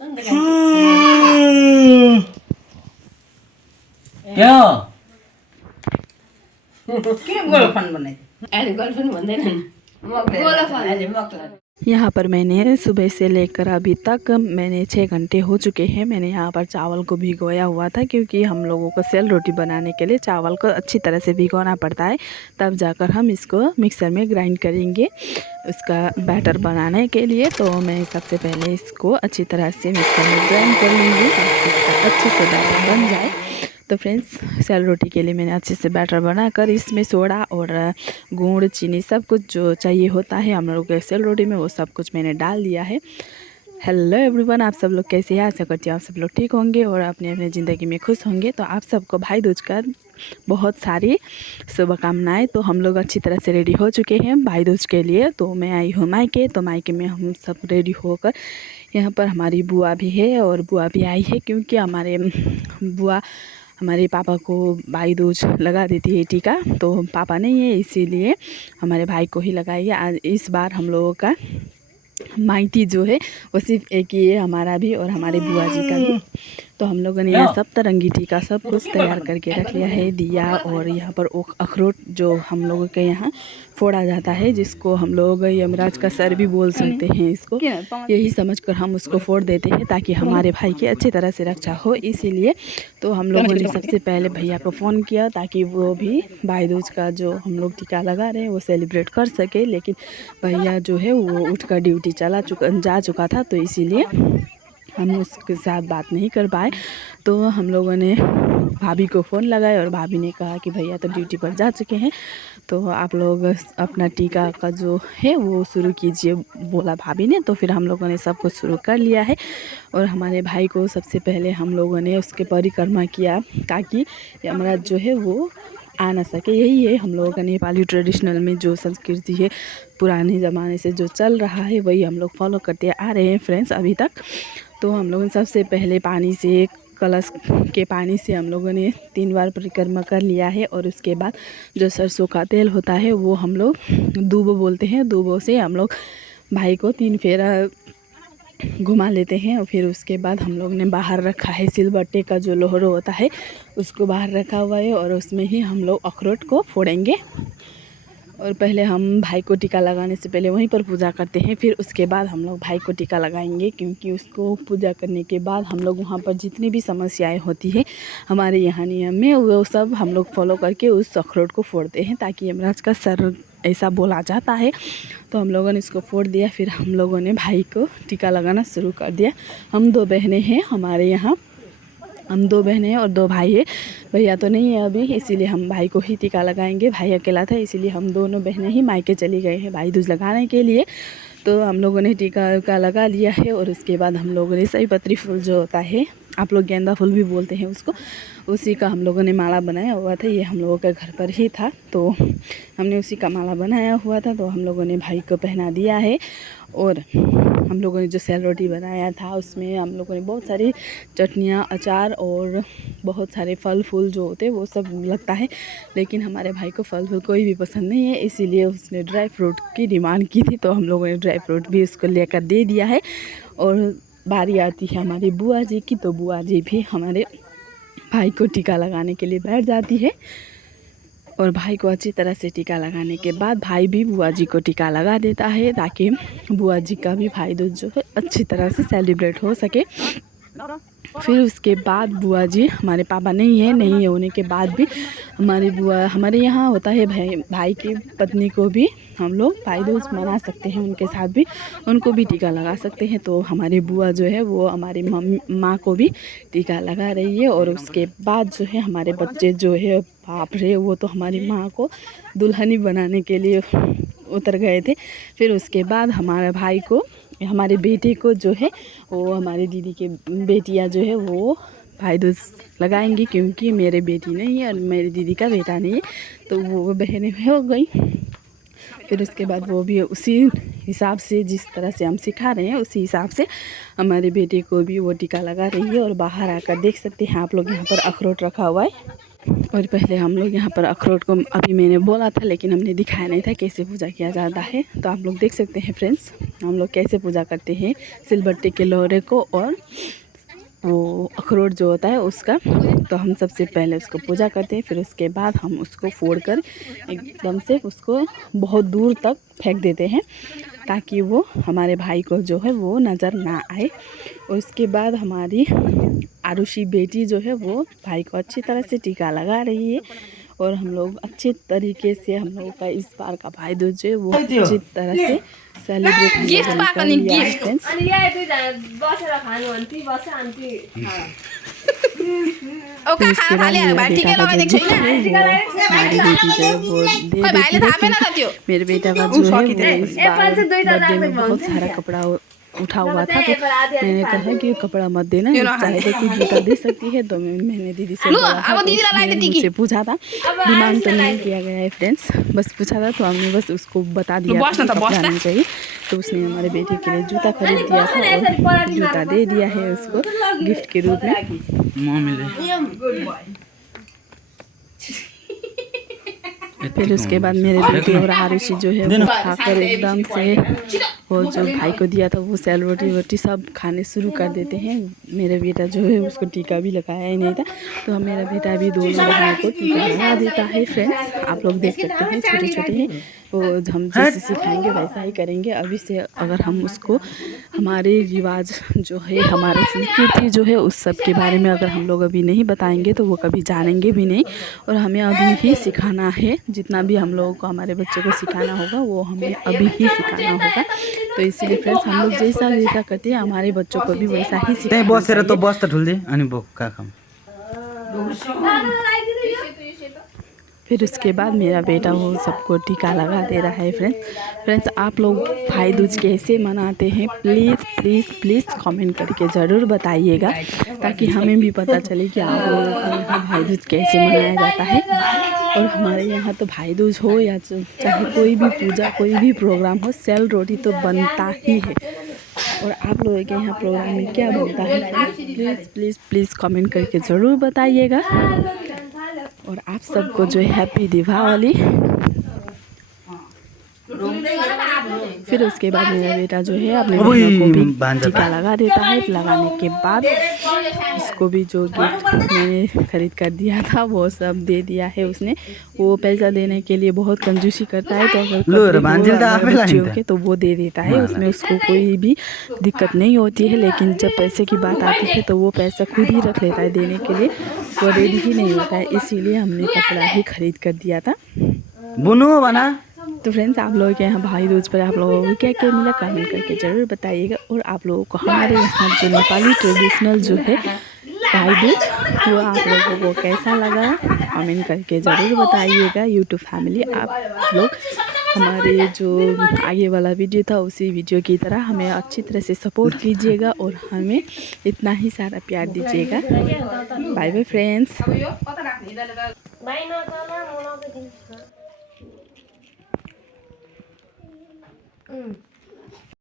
क्या यहाँ पर मैंने सुबह से लेकर अभी तक मैंने 6 घंटे हो चुके हैं। मैंने यहाँ पर चावल को भिगोया हुआ था, क्योंकि हम लोगों को सेल रोटी बनाने के लिए चावल को अच्छी तरह से भिगोना पड़ता है, तब जाकर हम इसको मिक्सर में ग्राइंड करेंगे उसका बैटर बनाने के लिए। तो मैं सबसे पहले इसको अच्छी तरह से मिक्सर में ग्राइंड कर लूँगी ताकि इसका अच्छे से बैटर बन जाए। तो फ्रेंड्स, सेल रोटी के लिए मैंने अच्छे से बैटर बनाकर इसमें सोडा और गुड़, चीनी सब कुछ जो चाहिए होता है हम लोग के सेल रोटी में, वो सब कुछ मैंने डाल दिया है। हेलो एवरीवन, आप सब लोग कैसे हैं? आशा करती हूँ आप सब लोग ठीक होंगे और अपने अपने ज़िंदगी में खुश होंगे। तो आप सबको भाई दूज का बहुत सारी शुभकामनाएं। तो हम लोग अच्छी तरह से रेडी हो चुके हैं भाई दूज के लिए। तो मैं आई हूँ मायके, तो मायके में हम सब रेडी होकर, यहाँ पर हमारी बुआ भी है और बुआ भी आई है, क्योंकि हमारे बुआ हमारे पापा को भाई दूज लगा देती है टीका। तो पापा नहीं है, इसीलिए हमारे भाई को ही लगाई है। आज इस बार हम लोगों का माइती जो है वो सिर्फ एक ही है, हमारा भी और हमारे बुआ जी का भी। तो हम लोगों ने यहाँ सब तरंगी टीका सब कुछ तैयार करके रख लिया है, दिया और यहाँ पर अखरोट जो हम लोगों के यहाँ फोड़ा जाता है, जिसको हम लोग यमराज का सर भी बोल सकते हैं इसको, यही समझकर हम उसको फोड़ देते हैं ताकि हमारे भाई की अच्छी तरह से रक्षा हो, इसीलिए। तो हम लोगों ने सबसे पहले भैया को फ़ोन किया ताकि वो भी भाई दूज का जो हम लोग टीका लगा रहे हैं वो सेलिब्रेट कर सके, लेकिन भैया जो है वो उठकर ड्यूटी जा चुका था, तो इसीलिए हम उसके साथ बात नहीं कर पाए। तो हम लोगों ने भाभी को फ़ोन लगाया और भाभी ने कहा कि भैया तो ड्यूटी पर जा चुके हैं, तो आप लोग अपना टीका का जो है वो शुरू कीजिए, बोला भाभी ने। तो फिर हम लोगों ने सब कुछ शुरू कर लिया है और हमारे भाई को सबसे पहले हम लोगों ने उसके परिक्रमा किया ताकि यमराज जो है वो आ ना सके। यही है हम लोगों का नेपाली ट्रेडिशनल में जो संस्कृति है, पुराने ज़माने से जो चल रहा है वही हम लोग फॉलो करते आ रहे हैं फ्रेंड्स अभी तक। तो हम लोगों ने सबसे पहले पानी से, कलश के पानी से हम लोगों ने 3 बार परिक्रमा कर लिया है और उसके बाद जो सरसों का तेल होता है वो हम लोग दूबो बोलते हैं, दूबों से हम लोग भाई को 3 फेरा घुमा लेते हैं। और फिर उसके बाद हम लोग ने बाहर रखा है सिलबट्टे का जो लोहरो होता है उसको बाहर रखा हुआ है और उसमें ही हम लोग अखरोट को फोड़ेंगे। और पहले हम भाई को टीका लगाने से पहले वहीं पर पूजा करते हैं, फिर उसके बाद हम लोग भाई को टीका लगाएंगे, क्योंकि उसको पूजा करने के बाद हम लोग वहाँ पर जितनी भी समस्याएं होती है हमारे यहाँ नियम में, वो सब हम लोग फॉलो करके उस अखरोट को फोड़ते हैं ताकि यमराज का सर, ऐसा बोला जाता है। तो हम लोगों ने इसको फोड़ दिया, फिर हम लोगों ने भाई को टीका लगाना शुरू कर दिया। हम 2 बहनें हैं हमारे यहाँ, हम 2 बहनें हैं और 2 भाई है। भैया तो नहीं है अभी, इसीलिए हम भाई को ही टीका लगाएंगे। भाई अकेला था, इसीलिए हम दोनों बहनें ही मायके चली गए हैं भाई दूज लगाने के लिए। तो हम लोगों ने टीका का लगा लिया है और उसके बाद हम लोगों ने सही पत्री फूल जो होता है, आप लोग गेंदा फूल भी बोलते हैं उसको, उसी का हम लोगों ने माला बनाया हुआ था। ये हम लोगों के घर पर ही था, तो हमने उसी का माला बनाया हुआ था। तो हम लोगों ने भाई को पहना दिया है और हम लोगों ने जो सेल रोटी बनाया था उसमें हम लोगों ने बहुत सारी चटनियाँ, अचार और बहुत सारे फल फूल जो होते हैं वो सब लगता है, लेकिन हमारे भाई को फल फूल कोई भी पसंद नहीं है, इसीलिए उसने ड्राई फ्रूट की डिमांड की थी। तो हम लोगों ने ड्राई फ्रूट भी उसको लेकर दे दिया है। और बारी आती है हमारी बुआ जी की, तो बुआ जी भी हमारे भाई को टीका लगाने के लिए बैठ जाती है और भाई को अच्छी तरह से टीका लगाने के बाद भाई भी बुआ जी को टीका लगा देता है ताकि बुआ जी का भी भाई दूज जो है अच्छी तरह से सेलिब्रेट हो सके। फिर उसके बाद बुआ जी, हमारे पापा नहीं होने के बाद भी हमारी बुआ, हमारे यहाँ होता है भाई की पत्नी को भी हम लोग भाई दूज मना सकते हैं, उनके साथ भी उनको भी टीका लगा सकते हैं। तो हमारी बुआ जो है वो हमारी माँ को भी टीका लगा रही है। और उसके बाद जो है हमारे बच्चे जो है, बाप रे, वो तो हमारी माँ को दुल्हनी बनाने के लिए उतर गए थे। फिर उसके बाद हमारे भाई को, हमारे बेटे को जो है वो हमारी दीदी के बेटियां जो है वो भाई दूज लगाएंगी, क्योंकि मेरे बेटी नहीं है और मेरी दीदी का बेटा नहीं है, तो वो बहनें हो गई। फिर उसके बाद वो भी उसी हिसाब से, जिस तरह से हम सिखा रहे हैं उसी हिसाब से हमारे बेटे को भी वो टीका लगा रही है। और बाहर आकर देख सकते हैं आप लोग, यहाँ पर अखरोट रखा हुआ है। और पहले हम लोग यहाँ पर अखरोट को अभी मैंने बोला था लेकिन हमने दिखाया नहीं था कैसे पूजा किया जाता है। तो आप लोग देख सकते हैं फ्रेंड्स हम लोग कैसे पूजा करते हैं सिलबट्टे के लोहरे को और वो अखरोट जो होता है उसका। तो हम सबसे पहले उसको पूजा करते हैं, फिर उसके बाद हम उसको फोड़कर एकदम से उसको बहुत दूर तक फेंक देते हैं ताकि वो हमारे भाई को जो है वो नज़र ना आए। और उसके बाद हमारी आरुषि बेटी जो है वो भाई को अच्छी तरह से टीका लगा रही है और हम लोग अच्छे तरीके से हम लोगों का इस बार का भाई दूज जो है वो अच्छी तरह से सेलिब्रेट कर लिया है फ्रेंड्स। उसके बाद मेरे बेटा का जो है इस बार बर्थडे में बहुत सारा कपड़ा उठा हुआ था। तो मैंने कहा कि कपड़ा मत देना, चाहे तो कुछ जूता दे सकती है। तो मैंने दीदी से बोला था, तो मुझसे पूछा था, डिमांड तो नहीं किया गया है फ्रेंड्स, बस पूछा था तो हमने बस उसको बता दिया था कपड़ा नहीं चाहिए। तो उसने हमारे बेटे के लिए जूता खरीद दिया था और जूता दे दिया है उसको गिफ्ट के रूप में। फिर उसके बाद मेरे बेटे और आरुषि जो है वो खाकर एकदम से वो जो भाई को दिया था वो सेल रोटी वोटी सब खाने शुरू कर देते हैं। मेरा बेटा जो है उसको टीका भी लगाया ही नहीं था, तो मेरा बेटा भी दोनों भाई को टीका लगा देता है फ्रेंड्स। आप लोग देख सकते हैं छोटे छोटे हैं, वो हम जैसे सिखाएंगे वैसा ही करेंगे। अभी से अगर हम उसको हमारे रिवाज जो है हमारे संस्कृति जो है उस सब के बारे में अगर हम लोग अभी नहीं बताएंगे तो वो कभी जानेंगे भी नहीं। और हमें अभी ही सिखाना है, जितना भी हम लोगों को हमारे बच्चों को सिखाना होगा वो हमें अभी ही सिखाना होगा। तो इसीलिए फ्रेंड्स हम लोग जैसा जैसा करते हैं हमारे बच्चों को भी वैसा ही सिखाना चाहिए। फिर उसके बाद मेरा बेटा वो सबको टीका लगा दे रहा है फ्रेंड्स आप लोग भाई दूज कैसे मनाते हैं प्लीज़ प्लीज़ प्लीज़ कमेंट करके ज़रूर बताइएगा, ताकि हमें भी पता चले कि आप लोगों के यहाँ भाई दूज कैसे मनाया जाता है। और हमारे यहाँ तो भाई दूज हो या चाहे कोई भी पूजा कोई भी प्रोग्राम हो, सेल रोटी तो बनता ही है। और आप लोगों के यहाँ प्रोग्राम में क्या बनता है प्लीज़ प्लीज़ प्लीज़ कमेंट करके ज़रूर बताइएगा। और आप सबको जो है हैप्पी दिवाली। फिर उसके बाद मेरा बेटा जो है अपने बहनों को भी टीका लगा देता है। लगाने के बाद इसको भी जो गिफ्ट मैंने खरीद कर दिया था वो सब दे दिया है उसने। वो पैसा देने के लिए बहुत कंजूसी करता है, तो अगर बच्चियों के तो वो दे देता है, उसमें उसको कोई भी दिक्कत नहीं होती है। लेकिन जब पैसे की बात आती है तो वो पैसा खुद ही रख लेता है देने के लिए, वो रेडी ही नहीं होता है। इसीलिए हमने कपड़ा ही खरीद कर दिया था। तो फ्रेंड्स आप लोगों के यहाँ भाई दूज पर आप लोगों को क्या क्या मिला कमेंट करके ज़रूर बताइएगा। और आप लोगों को हमारे यहाँ जो नेपाली ट्रेडिशनल जो है भाई दूज वो आप लोगों को कैसा लगा कमेंट करके ज़रूर बताइएगा। यूट्यूब फैमिली आप लोग हमारे जो आगे वाला वीडियो था उसी वीडियो की तरह हमें अच्छी तरह से सपोर्ट कीजिएगा और हमें इतना ही सारा प्यार दीजिएगा। Bye bye friends.